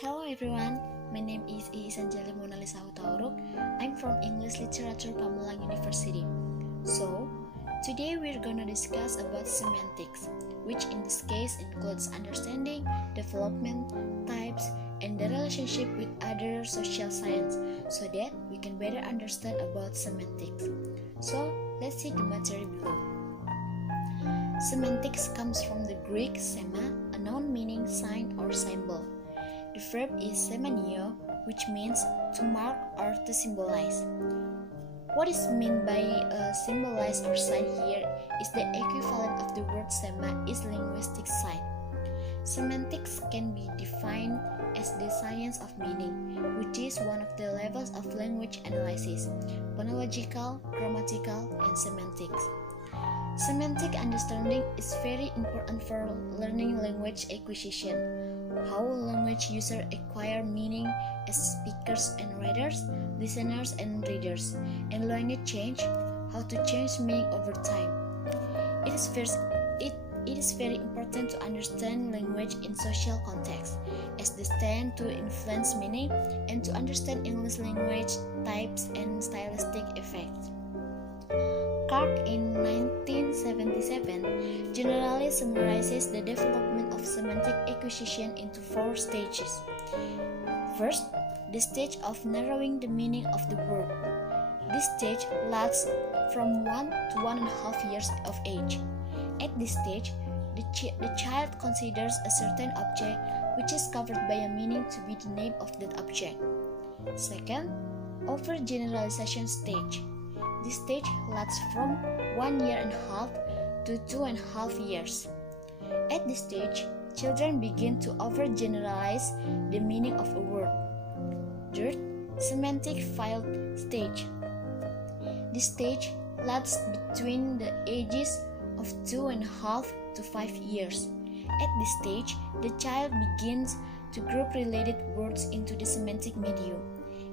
Hello everyone, my name is ANJALI MONALISA HUTAURUK. I'm from English Literature PAMULANG University. So, today we're gonna discuss about semantics, which in this case includes understanding, development, types, and the relationship with other social science, so that we can better understand about semantics. So, let's see the material below. Semantics comes from the Greek sema, a noun meaning sign or symbol. The verb is semanio, which means to mark or to symbolize. What is meant by symbolize or sign here is the equivalent of the word sema is linguistic sign. Semantics can be defined as the science of meaning, which is one of the levels of language analysis: phonological, grammatical, and semantics. Semantic understanding is very important for learning language acquisition, how language users acquire meaning as speakers and writers, listeners and readers, and language change, how to change meaning over time. It is very important to understand language in social context, as they stand to influence meaning, and to understand English language types and stylistic effects. Clark in 1977 generally summarizes the development of semantic acquisition into 4 stages. First, the stage of narrowing the meaning of the word. This stage lasts from 1 to 1.5 years of age. At this stage, the child considers a certain object which is covered by a meaning to be the name of that object. Second, overgeneralization stage. This stage lasts from 1.5 years to 2.5 years. At this stage, children begin to overgeneralize the meaning of a word. Third, semantic failed stage. This stage lasts between the ages of 2.5 to 5 years. At this stage, the child begins to group related words into the semantic medium.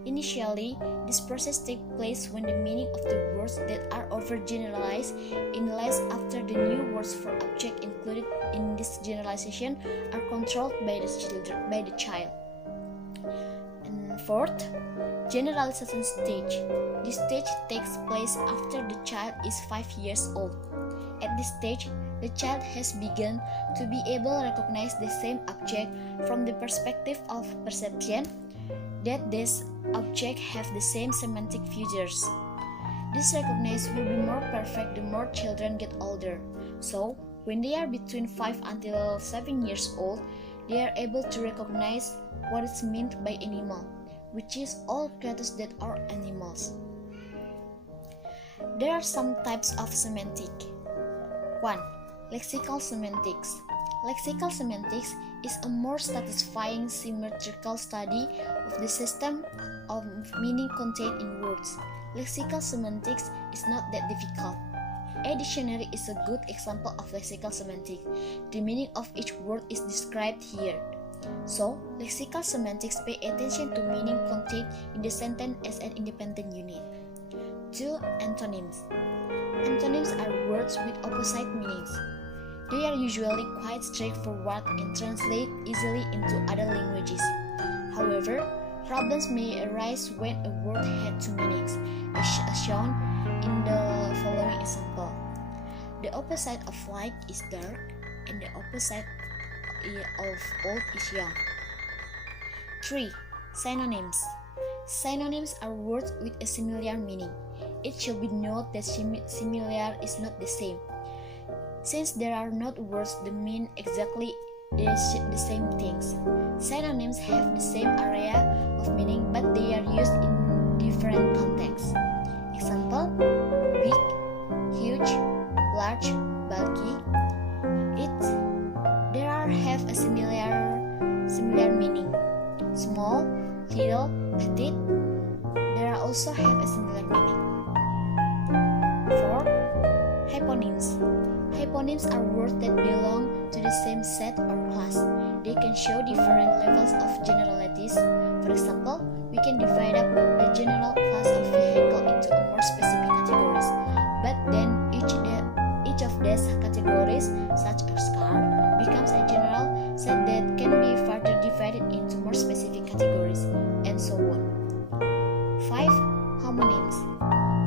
Initially, this process takes place when the meaning of the words that are overgeneralized analyzed after the new words for object included in this generalization are controlled by the child. And fourth, generalization stage. This stage takes place after the child is 5 years old. At this stage, the child has begun to be able to recognize the same object from the perspective of perception, that this object have the same semantic features. This recognition will be more perfect the more children get older. So, when they are between 5 until 7 years old, they are able to recognize what is meant by animal, which is all creatures that are animals. There are some types of semantic. 1. Lexical semantics. Lexical semantics is a more satisfying symmetrical study of the system of meaning contained in words. Lexical semantics is not that difficult. A dictionary is a good example of lexical semantics. The meaning of each word is described here. So, lexical semantics pay attention to meaning contained in the sentence as an independent unit. 2. Antonyms. Antonyms are words with opposite meanings. They are usually quite straightforward and translate easily into other languages. However, problems may arise when a word has 2 meanings, as shown in the following example. The opposite of light is dark, and the opposite of old is young. 3. Synonyms. Synonyms are words with a similar meaning. It should be noted that similar is not the same, since there are not words that mean exactly the same things. Synonyms have the same area of meaning, but they are used in different contexts. Example: big, huge, large, bulky. Have a similar meaning. Small, little, petite. There are also have a similar meaning. 4. Hyponyms. Hyponyms are words that belong to the same set or class. They can show different levels of generalities. For example, we can divide up the general class of vehicle into more specific categories. But then each of these categories, such as car, becomes a general set that can be further divided into more specific categories, and so on. 5. Homonyms.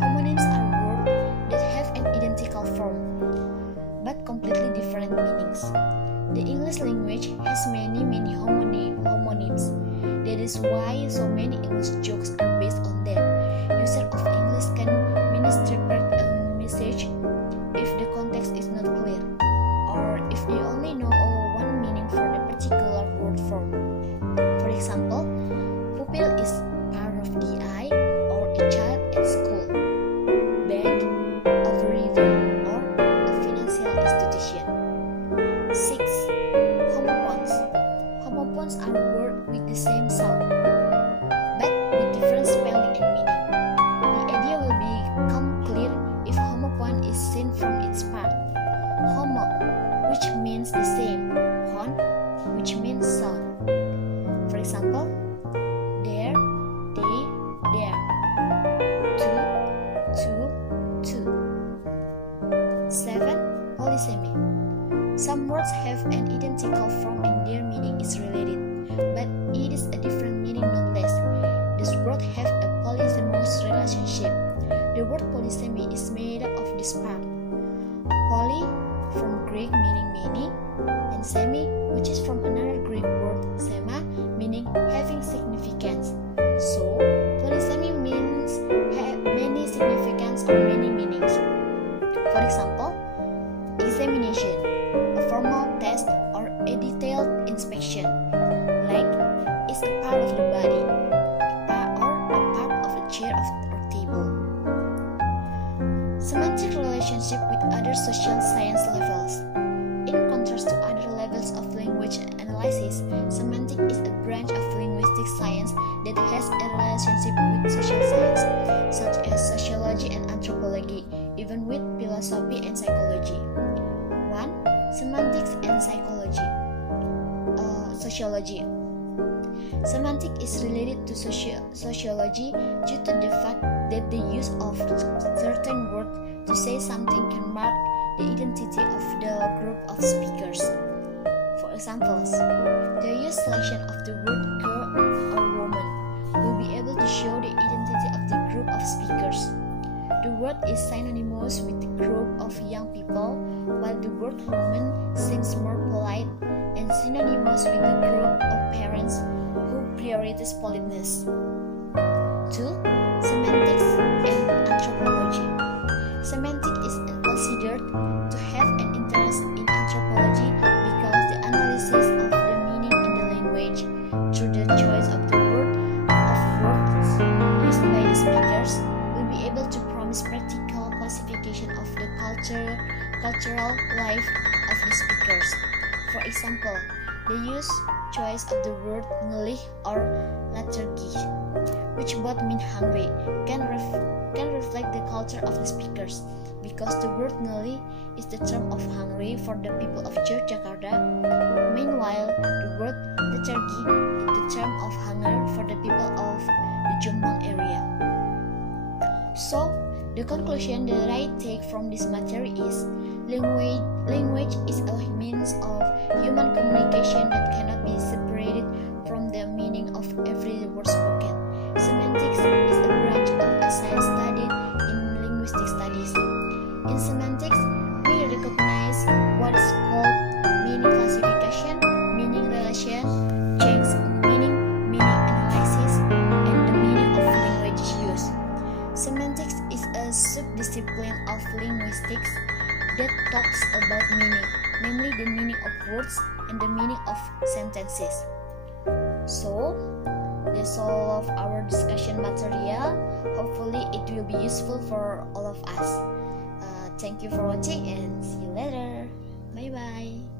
Homonyms are words that have an identical form, but completely different meanings. The English language has many homonyms. That is why so many English jokes are based on them. Users of English can misinterpret a message if the context is not clear, or if they only know one meaning for the particular word form. For example, pupil is part of the eye or a child at school, bank of a river or a financial institution. 6. Homophones. Homophones are words with the same sound, but with different spelling and meaning. The idea will become clear if homophone is seen from its part. Homo, which means the same, phone, which means sound. For example, there, they, there. Two. 7. Polysemy. Some words have an identical form and their meaning is related, but it is a different meaning nonetheless. These words have a polysemous relationship. The word polysemy is made up of this part. Poly, from Greek meaning many, and semi, which is from another Greek word sema, meaning having significance. So, polysemy means have many significance or many meanings. For example, examination, a formal test or a detailed inspection. Like, is a part of the body, or a part of a chair or table. Semantic relationship with other social science levels. In contrast to other levels of language analysis, semantic is a branch of linguistic science that has a relationship with social science, such as sociology and anthropology, even with philosophy and psychology. 1. Semantics and psychology. Sociology. Semantic is related to sociology due to the fact that the use of certain words to say something can mark the identity of the group of speakers. For examples, the use selection of the word girl or woman will be able to show the identity of the group of speakers. The word is synonymous with the group of young people, while the word woman seems more polite and synonymous with the group of parents who prioritize politeness. 2. Semantics and anthropology. Semantic is considered to have an interest in anthropology because the analysis of the meaning in the language through the choice of the words used by the speakers will be able to promise practical classification of the cultural life of the speakers. For example, the choice of the word ngelih or lethargy, which both mean hungry, can reflect the culture of the speakers, because the word ngelih is the term of hungry for the people of Yogyakarta. Meanwhile, the word lethargy is the term of hunger for the people of the Jombang area. So, the conclusion that I take from this matter is language is a means of human communication that cannot be separated from the meaning of every word spoken. Semantics is a branch of a science studied in linguistic studies. In semantics, we recognize what is called meaning classification, meaning relation, change meaning analysis, and the meaning of language use. Semantics is a subdiscipline of linguistics that talks about meaning, namely the meaning of words and the meaning of sentences. So, that's all of our discussion material. Hopefully, it will be useful for all of us. Thank you for watching and see you later. Bye bye.